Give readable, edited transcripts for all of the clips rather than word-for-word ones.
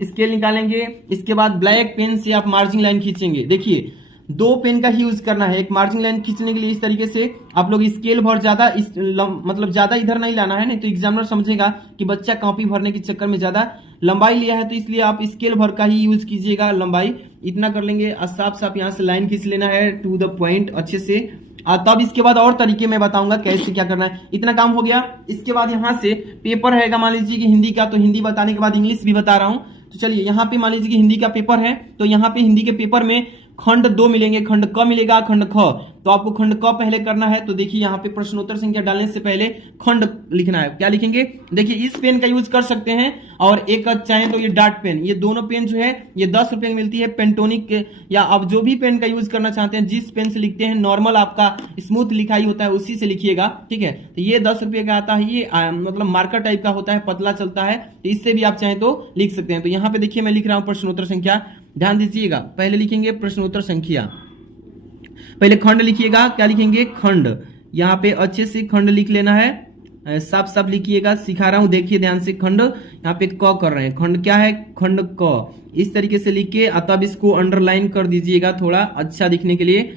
Scale निकालेंगे, इसके बाद ब्लैक पेन से आप मार्जिन लाइन खींचेंगे। देखिए 2 पेन का ही यूज करना है। एक मार्जिन लाइन खींचने के लिए इस तरीके से आप लोग स्केल भर ज्यादा मतलब ज्यादा इधर नहीं लाना है, नहीं तो एग्जामिनर समझेगा कि बच्चा कॉपी भरने के चक्कर में ज्यादा लंबाई लिया है, तो इसलिए आप स्केल भर का ही यूज कीजिएगा। लंबाई इतना कर लेंगे, साफ साफ यहाँ से लाइन खींच लेना है टू द पॉइंट अच्छे से। तब इसके बाद और तरीके मैं बताऊंगा कैसे क्या करना है। इतना काम हो गया। इसके बाद यहाँ से पेपर रहेगा मान लीजिए कि हिंदी का, तो हिंदी बताने के बाद इंग्लिश भी बता रहा हूं। तो चलिए यहाँ पे मान लीजिए कि हिंदी का पेपर है, तो यहाँ पे हिंदी के पेपर में खंड 2 मिलेंगे, खंड क मिलेगा, खंड ख। तो आपको खंड क पहले करना है। तो देखिए यहाँ पे प्रश्नोत्तर संख्या डालने से पहले खंड लिखना है। क्या लिखेंगे? देखिए इस पेन का यूज कर सकते हैं, और एक चाहे तो ये डार्ट पेन, ये दोनों पेन जो है ये 10 रुपए की मिलती है। पेंटोनिक या आप जो भी पेन का यूज करना चाहते हैं, जिस पेन से लिखते हैं नॉर्मल आपका स्मूथ लिखाई होता है उसी से लिखिएगा, ठीक है। तो ये 10 रुपए का आता है, ये मतलब मार्कर टाइप का होता है, पतला चलता है, तो इससे भी आप चाहे तो लिख सकते हैं। तो यहाँ पे देखिए मैं लिख रहा हूँ प्रश्नोत्तर संख्या, ध्यान दीजिएगा। पहले लिखेंगे प्रश्नोत्तर संख्या, पहले खंड लिखिएगा। क्या लिखेंगे? खंड। यहाँ पे अच्छे से खंड लिख लेना है, साफ साफ लिखिएगा, सिखा रहा हूं, देखिए ध्यान से। खंड यहाँ पे क कर रहे हैं, खंड क्या है? खंड क। इस तरीके से लिख के तब इसको अंडरलाइन कर दीजिएगा थोड़ा अच्छा दिखने के लिए,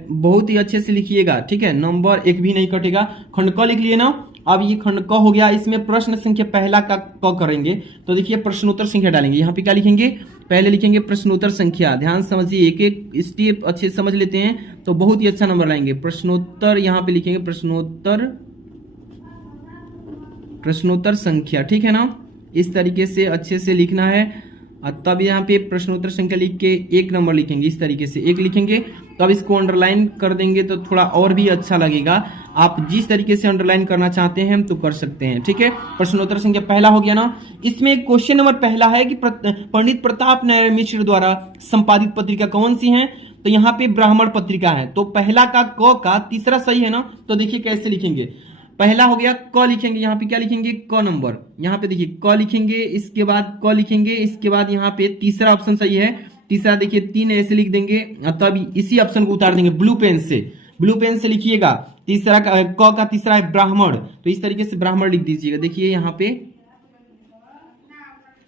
बहुत ही अच्छे से लिखिएगा, ठीक है। नंबर एक भी नहीं कटेगा। खंड क लिख लिए ना। अब ये खंड क हो गया, इसमें प्रश्न संख्या पहला का क करेंगे। तो देखिए प्रश्नोत्तर संख्या डालेंगे। यहाँ पे क्या लिखेंगे? पहले लिखेंगे प्रश्नोत्तर संख्या। ध्यान समझिए, एक एक स्टेप अच्छे से समझ लेते हैं तो बहुत ही अच्छा नंबर लाएंगे। प्रश्नोत्तर यहाँ पे लिखेंगे प्रश्नोत्तर संख्या, ठीक है ना। इस तरीके से अच्छे से लिखना है। तब यहाँ पे प्रश्नोत्तर संख्या लिख के 1 नंबर लिखेंगे, इस तरीके से 1 लिखेंगे। तब इसको अंडरलाइन कर देंगे तो थोड़ा और भी अच्छा लगेगा। आप जिस तरीके से अंडरलाइन करना चाहते हैं तो कर सकते हैं, ठीक है। प्रश्नोत्तर संख्या पहला हो गया ना। इसमें क्वेश्चन नंबर पहला है कि पंडित प्रताप नारायण मिश्र द्वारा संपादित पत्रिका कौन सी है? तो यहाँ पे ब्राह्मण पत्रिका है। तो पहला का क का तीसरा सही है ना। तो देखिए कैसे लिखेंगे। पहला हो गया, क लिखेंगे। यहाँ पे क्या लिखेंगे? क नंबर। यहाँ पे देखिए क लिखेंगे, इसके बाद क लिखेंगे, इसके बाद यहाँ पे तीसरा ऑप्शन सही है। तीसरा देखिए 3 ऐसे लिख देंगे, तब इसी ऑप्शन को उतार देंगे ब्लू पेन से। ब्लू पेन से लिखिएगा। तीसरा क का तीसरा है ब्राह्मण, तो इस तरीके से ब्राह्मण लिख दीजिएगा। देखिए यहाँ पे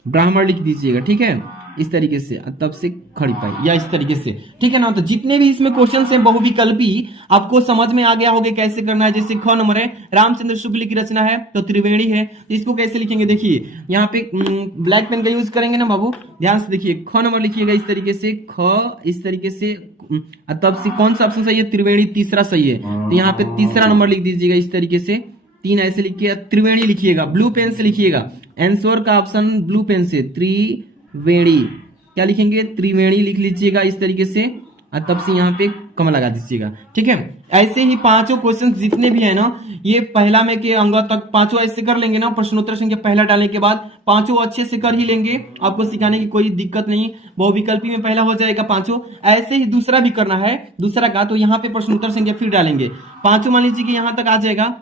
ब्राह्मण लिख दीजिएगा, ठीक है, इस तरीके से। तब से खड़ी पाई या इस तरीके से, ठीक है ना। तो जितने भी इसमें क्वेश्चन हैं बहुविकल्पी, आपको समझ में आ गया होगा कैसे करना है। जैसे ख नंबर है, रामचंद्र शुक्ल की रचना है, तो त्रिवेणी है, तो इसको कैसे लिखेंगे? देखिए यहाँ पे ब्लैक पेन का यूज करेंगे ना बाबू, ध्यान से देखिए। ख नंबर लिखिएगा इस तरीके से, ख इस तरीके से। तब से कौन सा ऑप्शन सही है? त्रिवेणी तीसरा सही है। तो यहाँ पे तीसरा नंबर लिख दीजिएगा इस तरीके से, 3 ऐसे लिख के त्रिवेणी लिखिएगा, ब्लू पेन से लिखिएगा। आंसर का ऑप्शन ब्लू पेन से, त्रिवेणी। क्या लिखेंगे? त्रिवेणी लिख लीजिएगा इस तरीके से, और तब से यहाँ पे कमा लगा दीजिएगा, ठीक है। ऐसे ही पांचों क्वेश्चन जितने भी है ना, ये पहला में के अंग तक पांचों ऐसे कर लेंगे ना। प्रश्नोत्तर संख्या पहला डालने के बाद पांचों अच्छे से कर ही लेंगे, आपको सिखाने की कोई दिक्कत नहीं। बहुविकल्पी में पहला हो जाएगा पांचों। ऐसे ही दूसरा भी करना है, दूसरा का। तो यहाँ पे प्रश्नोत्तर संख्या फिर डालेंगे पांचों। मान लीजिए कि यहाँ तक आ जाएगा,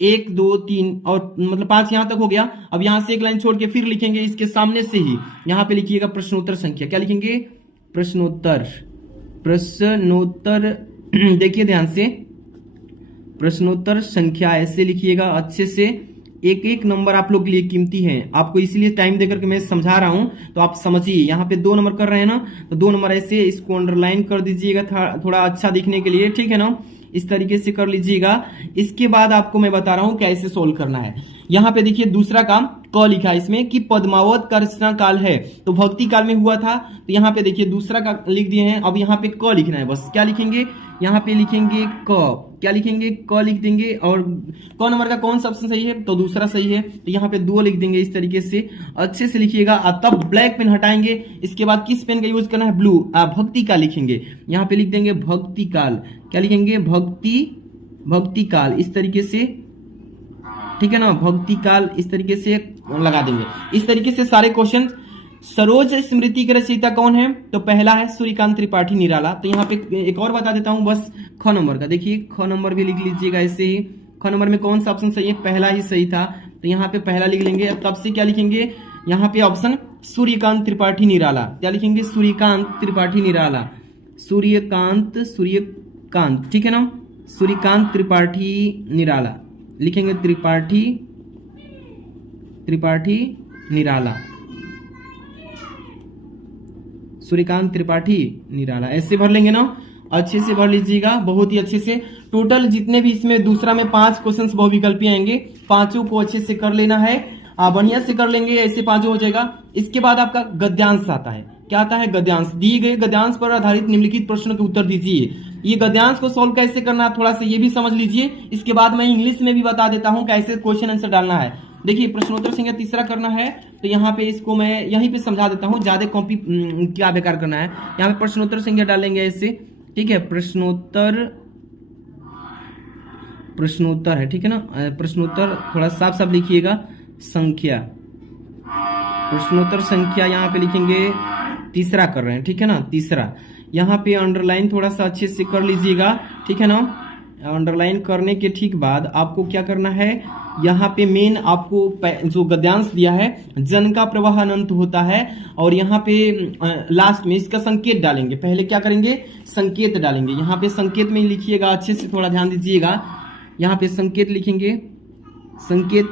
1 2 3 और मतलब 5 यहाँ तक हो गया। अब यहाँ से एक लाइन छोड़ के फिर लिखेंगे इसके सामने से ही, यहाँ पे लिखिएगा प्रश्नोत्तर संख्या। क्या लिखेंगे? प्रश्नोत्तर देखिए ध्यान से, प्रश्नोत्तर संख्या ऐसे लिखिएगा अच्छे से। एक एक नंबर आप लोग के लिए कीमती है, आपको इसलिए टाइम देकर के मैं समझा रहा हूं, तो आप समझिए। यहाँ पे 2 नंबर कर रहे हैं ना, तो 2 नंबर ऐसे इसको अंडरलाइन कर दीजिएगा थोड़ा अच्छा दिखने के लिए, ठीक है ना। इस तरीके से कर लीजिएगा। इसके बाद आपको मैं बता रहा हूं कैसे सोल्व करना है। यहाँ पे देखिए दूसरा काम क लिखा है इसमें कि पद्मावत का रचना काल है, तो भक्ति काल में हुआ था। तो यहाँ पे देखिए दूसरा का लिख दिए हैं। अब यहाँ पे क लिखना है बस। क्या लिखेंगे? यहाँ पे लिखेंगे क। क्या लिखेंगे? क लिख देंगे। और क नंबर का कौन सा ऑप्शन सही है? तो दूसरा सही है। तो यहाँ पे 2 लिख देंगे इस तरीके से, अच्छे से लिखिएगा। तब ब्लैक पेन हटाएंगे। इसके बाद किस पेन का यूज करना है? ब्लू। भक्ति काल लिखेंगे। यहाँ पे लिख देंगे भक्ति काल। क्या लिखेंगे? भक्ति काल, इस तरीके से, ठीक है ना। भक्ति काल इस तरीके से लगा देंगे। इस तरीके से सारे क्वेश्चन। सरोज स्मृति के रचयिता कौन है? तो पहला है सूर्यकांत त्रिपाठी निराला। तो यहाँ पे एक और बता देता हूं बस, ख नंबर का। देखिए ख नंबर भी लिख लीजिएगा ऐसे ही। ख नंबर में कौन सा ऑप्शन सही है? पहला ही सही था, तो यहाँ पे पहला लिख लेंगे। तब से क्या लिखेंगे? यहाँ पे ऑप्शन सूर्यकांत त्रिपाठी निराला। क्या लिखेंगे? सूर्यकांत त्रिपाठी निराला। सूर्यकांत, ठीक है ना। सूर्यकांत त्रिपाठी निराला लिखेंगे, त्रिपाठी निराला। सूर्यकांत त्रिपाठी निराला, ऐसे भर लेंगे ना, अच्छे से भर लीजिएगा, बहुत ही अच्छे से। टोटल जितने भी इसमें दूसरा में 5 क्वेश्चन बहुविकल्पी आएंगे, पांचों को अच्छे से कर लेना है, बढ़िया से कर लेंगे, ऐसे पांचों हो जाएगा। इसके बाद आपका गद्यांश आता है। क्या आता है? गद्यांश। दिए गए गद्यांश पर आधारित निम्नलिखित प्रश्नों के उत्तर दीजिए। ये गद्यांश को सॉल्व कैसे करना है थोड़ा सा ये भी समझ लीजिए। इसके बाद मैं इंग्लिश में भी बता देता हूं कैसे क्वेश्चन आंसर डालना है। देखिए प्रश्नोत्तर संख्या तीसरा करना है, तो यहाँ पे इसको मैं यहीं पे समझा देता हूँ, ज्यादा कॉपी क्या बेकार करना है। यहाँ पे प्रश्नोत्तर संख्या डालेंगे ऐसे, ठीक है, प्रश्नोत्तर है, ठीक है ना, प्रश्नोत्तर थोड़ा साफ साफ लिखिएगा, संख्या, प्रश्नोत्तर संख्या यहाँ पे लिखेंगे, तीसरा कर रहे हैं, ठीक है ना, तीसरा। यहाँ पे अंडरलाइन थोड़ा सा अच्छे से कर लीजिएगा, ठीक है ना। अंडरलाइन करने के ठीक बाद आपको क्या करना है, यहाँ पे मेन आपको जो गद्यांश दिया है, जन का प्रवाह अनंत होता है, और यहाँ पे लास्ट में इसका संकेत डालेंगे। पहले क्या करेंगे, संकेत डालेंगे। यहाँ पे संकेत में लिखिएगा, अच्छे से थोड़ा ध्यान दीजिएगा। यहाँ पे संकेत लिखेंगे, संकेत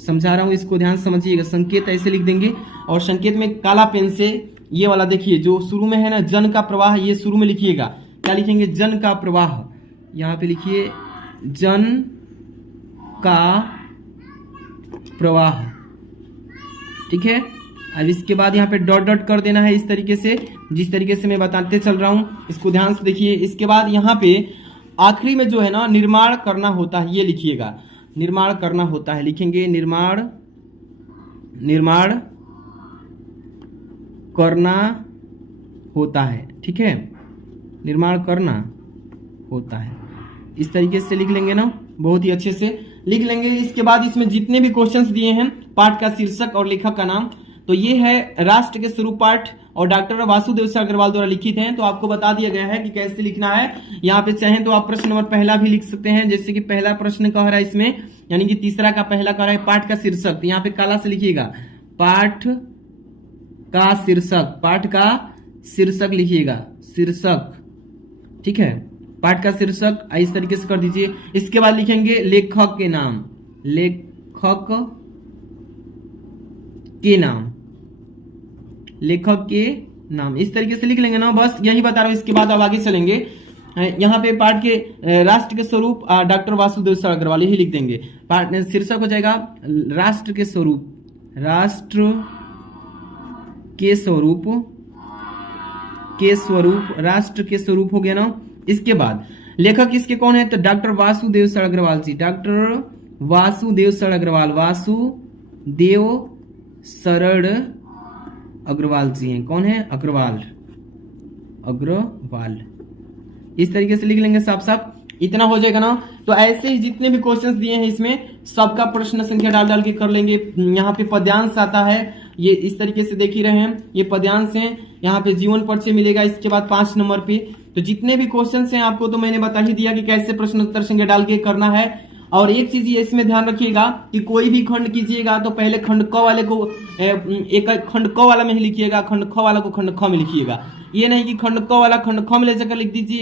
समझा रहा हूं, इसको ध्यान समझिएगा। संकेत ऐसे लिख देंगे, और संकेत में काला पेन से ये वाला देखिए जो शुरू में है ना, जन का प्रवाह, ये शुरू में लिखिएगा। क्या लिखेंगे? जन का प्रवाह। यहाँ पे लिखिए जन का प्रवाह, ठीक है। अब इसके बाद यहाँ पे डॉट डॉट कर देना है, इस तरीके से, जिस तरीके से मैं बताते चल रहा हूं, इसको ध्यान से देखिए। इसके बाद यहाँ पे आखिरी में जो है ना, निर्माण करना होता है, ये लिखिएगा, निर्माण करना होता है, लिखेंगे निर्माण करना होता है, ठीक है, निर्माण करना होता है, इस तरीके से लिख लेंगे ना, बहुत ही अच्छे से लिख लेंगे। इसके बाद इसमें जितने भी क्वेश्चंस दिए हैं, पाठ का शीर्षक और लेखक का नाम, तो ये है राष्ट्र के स्वरूप पाठ और डॉक्टर वासुदेव से अग्रवाल द्वारा लिखित हैं। तो आपको बता दिया गया है कि कैसे लिखना है। यहाँ पे चाहें तो आप प्रश्न नंबर पहला भी लिख सकते हैं, जैसे कि पहला प्रश्न कह रहा है इसमें, यानी कि तीसरा का पहला कह रहा है पाठ का शीर्षक, तो यहाँ पे काला से लिखिएगा, पाठ का शीर्षक, पाठ का शीर्षक लिखिएगा, शीर्षक, ठीक है, पाठ का शीर्षक इस तरीके से कर दीजिए। इसके बाद लिखेंगे लेखक के नाम, लेखक के नाम, लेखक के नाम, इस तरीके से लिख लेंगे ना, बस यही बता रहा हूं। इसके बाद अब आगे चलेंगे, यहाँ पे पाठ के राष्ट्र के स्वरूप डॉक्टर वासुदेव से अग्रवाल, यही लिख देंगे। पाठ शीर्षक हो जाएगा राष्ट्र के स्वरूप, राष्ट्र के स्वरूप, के स्वरूप, राष्ट्र के स्वरूप हो गया ना। इसके बाद लेखक इसके कौन है, तो डॉक्टर वासुदेव सर अग्रवाल जी, डॉक्टर वासुदेव सर अग्रवाल, वासुदेव शरण अग्रवाल जी हैं, कौन है, अग्रवाल, अग्रवाल, इस तरीके से लिख लेंगे साफ साफ, इतना हो जाएगा ना। तो ऐसे ही जितने भी क्वेश्चंस दिए हैं इसमें सबका प्रश्न संख्या डाल डाल के कर लेंगे। यहाँ पे पद्यांश आता है, ये इस तरीके से देख ही रहे हैं, ये पद्यांश हैं। यहाँ पे जीवन परिचय मिलेगा, इसके बाद 5 नंबर पे। तो जितने भी क्वेश्चंस हैं आपको तो मैंने बता ही दिया कि कैसे प्रश्न उत्तर संख्या डाल के करना है। और एक चीज ये इसमें ध्यान रखिएगा कि कोई भी खंड कीजिएगा तो पहले खंड क वाले को एक खंड क वाला में ही लिखिएगा, खंड ख वाला को खंड ख में लिखिएगा। ये नहीं कि खंड क वाला खंड ख में ले जाकर लिख दीजिए।